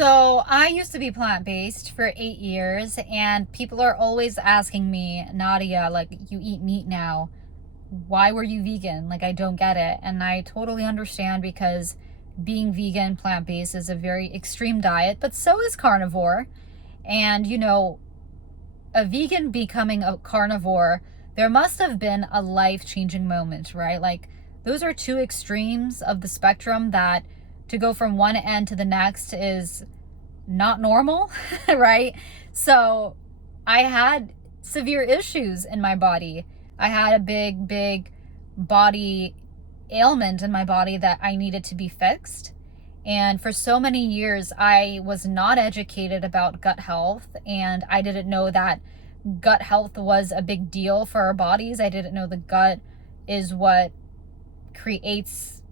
So I used to be plant-based for 8 years, and people are always asking me, Nadia, like, you eat meat now. Why were you vegan? Like, I don't get it. And I totally understand, because being vegan, plant-based is a very extreme diet, but so is carnivore. And, a vegan becoming a carnivore, there must have been a life-changing moment, right? Like, those are two extremes of the spectrum that to go from one end to the next is not normal, right? So I had severe issues in my body. I had a big body ailment in my body that I needed to be fixed. And for so many years, I was not educated about gut health, and I didn't know that gut health was a big deal for our bodies. I didn't know the gut is what creates,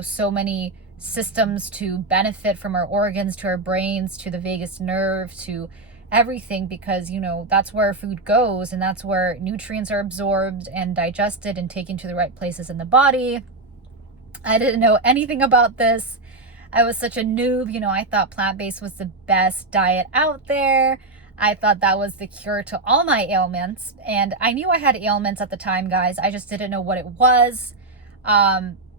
so many systems to benefit from our organs, to our brains, to the vagus nerve, to everything, because, that's where food goes, and that's where nutrients are absorbed and digested and taken to the right places in the body. I didn't know anything about this. I was such a noob. I thought plant-based was the best diet out there. I thought that was the cure to all my ailments. And I knew I had ailments at the time, guys. I just didn't know what it was.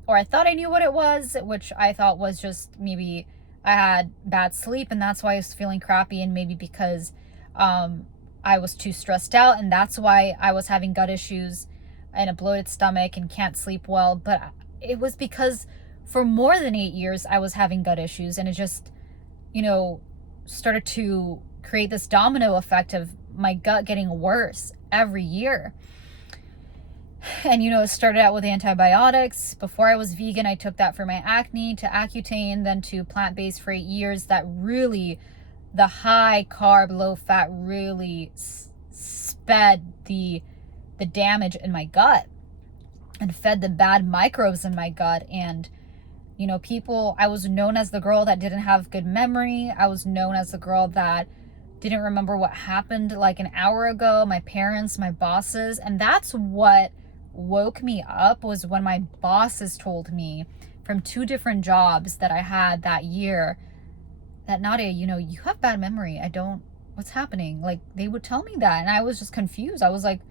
Or I thought I knew what it was, which I thought was just maybe I had bad sleep, and that's why I was feeling crappy, and maybe because I was too stressed out, and that's why I was having gut issues and a bloated stomach and can't sleep well. But it was because for more than 8 years, I was having gut issues, and it just, started to create this domino effect of my gut getting worse every year. And, it started out with antibiotics. Before I was vegan, I took that for my acne, to Accutane, then to plant-based for 8 years. That really, the high carb, low fat really sped the damage in my gut and fed the bad microbes in my gut. And, I was known as the girl that didn't have good memory. I was known as the girl that didn't remember what happened like an hour ago. My parents, my bosses, and that's what woke me up, was when my bosses told me from 2 different jobs that I had that year that, Nadia, you have bad memory. What's happening? Like, they would tell me that, and I was just confused. I was like,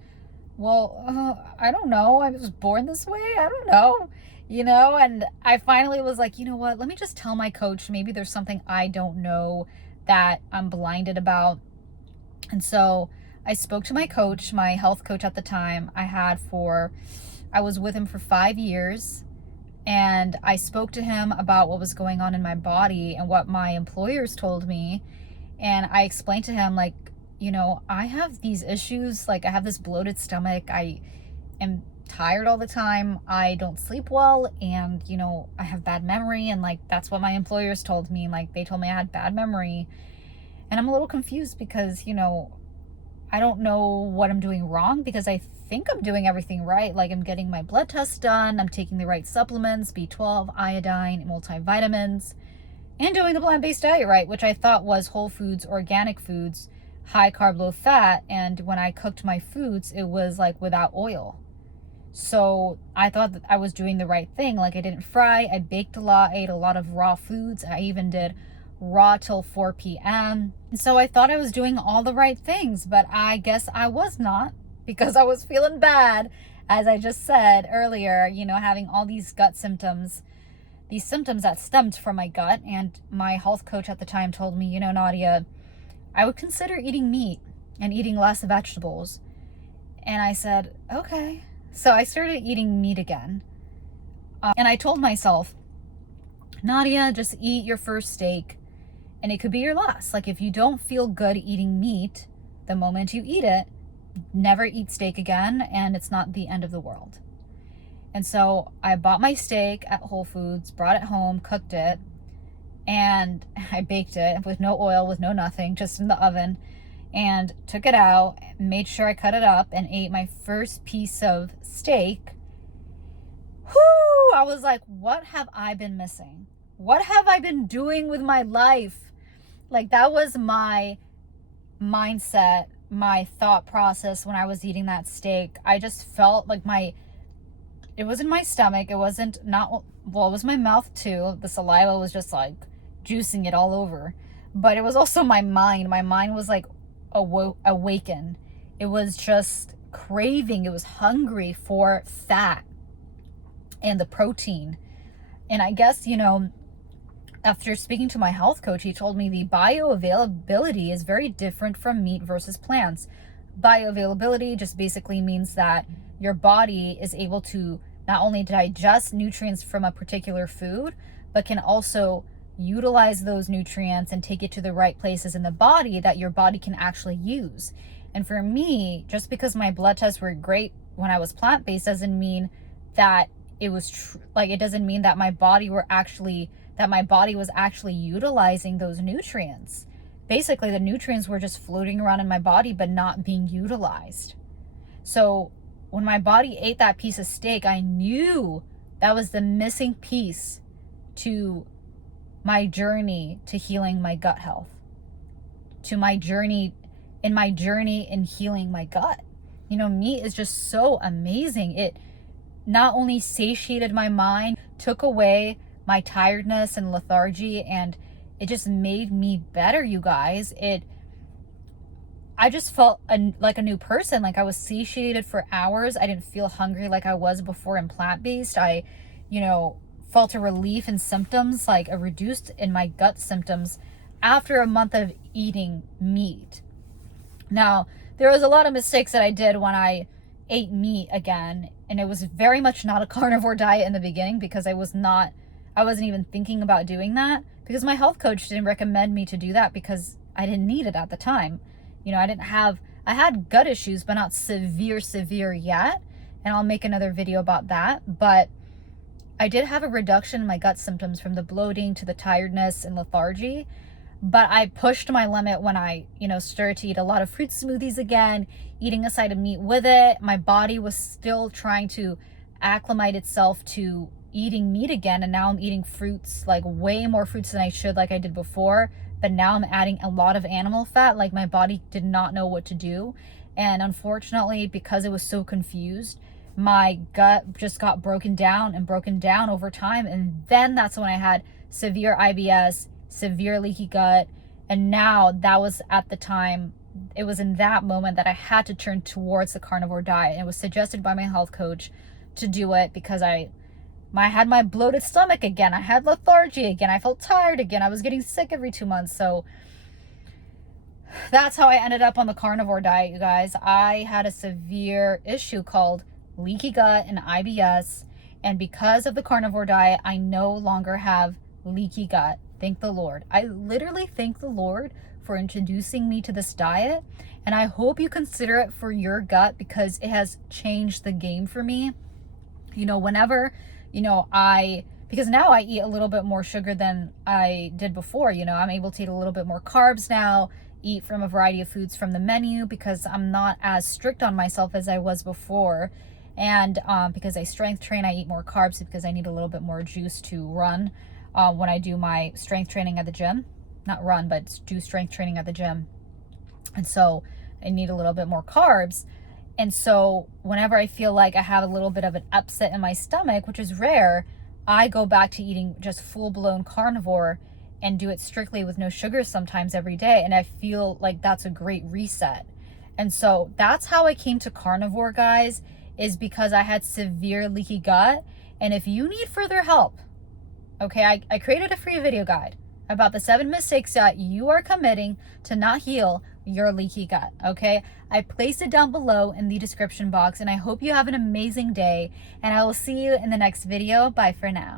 well, I don't know. I was born this way. I don't know, and I finally was like, you know what? Let me just tell my coach. Maybe there's something I don't know that I'm blinded about. And so I spoke to my coach, my health coach at the time. I was with him for 5 years, and I spoke to him about what was going on in my body and what my employers told me. And I explained to him, like, I have these issues. Like, I have this bloated stomach. I am tired all the time. I don't sleep well. And, I have bad memory. And, like, that's what my employers told me. Like, they told me I had bad memory. And I'm a little confused because, I don't know what I'm doing wrong, because I think I'm doing everything right. Like, I'm getting my blood tests done. I'm taking the right supplements, B12, iodine, multivitamins, and doing the plant-based diet right, which I thought was whole foods, organic foods, high carb, low fat. And when I cooked my foods, it was like without oil. So I thought that I was doing the right thing. Like, I didn't fry. I baked a lot. I ate a lot of raw foods. I even did raw till 4 p.m. And so I thought I was doing all the right things, but I guess I was not, because I was feeling bad, as I just said earlier, having all these gut symptoms, these symptoms that stemmed from my gut. And my health coach at the time told me, Nadia, I would consider eating meat and eating less vegetables. And I said, okay. So I started eating meat again. And I told myself, Nadia, just eat your first steak, and it could be your last. Like, if you don't feel good eating meat the moment you eat it, never eat steak again, and it's not the end of the world. And so I bought my steak at Whole Foods, brought it home, cooked it, and I baked it with no oil, with no nothing, just in the oven, and took it out, made sure I cut it up, and ate my first piece of steak. Whoo! I was like, what have I been missing? What have I been doing with my life? Like, that was my mindset, my thought process when I was eating that steak. I just felt like it was in my stomach. It wasn't, not, well, it was my mouth too. The saliva was just like juicing it all over. but it was also my mind. My mind was like awakened. It was just craving. It was hungry for fat and the protein. And I guess, you know, after speaking to my health coach, he told me the bioavailability is very different from meat versus plants. Bioavailability just basically means that your body is able to not only digest nutrients from a particular food, but can also utilize those nutrients and take it to the right places in the body that your body can actually use. And for me, just because my blood tests were great when I was plant-based doesn't mean that it was it doesn't mean that my body was actually utilizing those nutrients. Basically, the nutrients were just floating around in my body but not being utilized. So when my body ate that piece of steak, I knew that was the missing piece to my journey to healing my gut health, to my journey in healing my gut. You know, meat is just so amazing. It not only satiated my mind, took away my tiredness and lethargy, and it just made me better, you guys. I just felt like a new person. Like I was satiated for hours. I didn't feel hungry like I was before in plant-based. I, you know, felt a relief in symptoms, like a reduced in my gut symptoms after a month of eating meat. Now, there was a lot of mistakes that I did when I ate meat again, and it was very much not a carnivore diet in the beginning because I wasn't even thinking about doing that, because my health coach didn't recommend me to do that because I didn't need it at the time. You know, I had gut issues, but not severe yet. And I'll make another video about that. But I did have a reduction in my gut symptoms from the bloating to the tiredness and lethargy. But I pushed my limit when I, you know, started to eat a lot of fruit smoothies again, eating a side of meat with it. My body was still trying to acclimate itself to eating meat again, and now I'm eating fruits, like way more fruits than I should, like I did before. But now I'm adding a lot of animal fat. Like my body did not know what to do, and unfortunately, because it was so confused, my gut just got broken down over time. And then that's when I had severe IBS, severe leaky gut. And now that was at the time, it was in that moment that I had to turn towards the carnivore diet. And it was suggested by my health coach to do it because I had my bloated stomach again. I had lethargy again. I felt tired again. I was getting sick every 2 months. So that's how I ended up on the carnivore diet, you guys. I had a severe issue called leaky gut and IBS. And because of the carnivore diet, I no longer have leaky gut. Thank the Lord. I literally thank the Lord for introducing me to this diet. And I hope you consider it for your gut, because it has changed the game for me. You know, whenever, you know, because now I eat a little bit more sugar than I did before. You know, I'm able to eat a little bit more carbs now, eat from a variety of foods from the menu, because I'm not as strict on myself as I was before. And because I strength train, I eat more carbs because I need a little bit more juice to run when I do my strength training at the gym. Not run, but do strength training at the gym. And so I need a little bit more carbs. And so whenever I feel like I have a little bit of an upset in my stomach, which is rare, I go back to eating just full-blown carnivore and do it strictly with no sugar sometimes every day. And I feel like that's a great reset. And so that's how I came to carnivore, guys, is because I had severe leaky gut. And if you need further help, okay, I created a free video guide about the 7 mistakes that you are committing to not heal your leaky gut, okay? I placed it down below in the description box, and I hope you have an amazing day, and I will see you in the next video. Bye for now.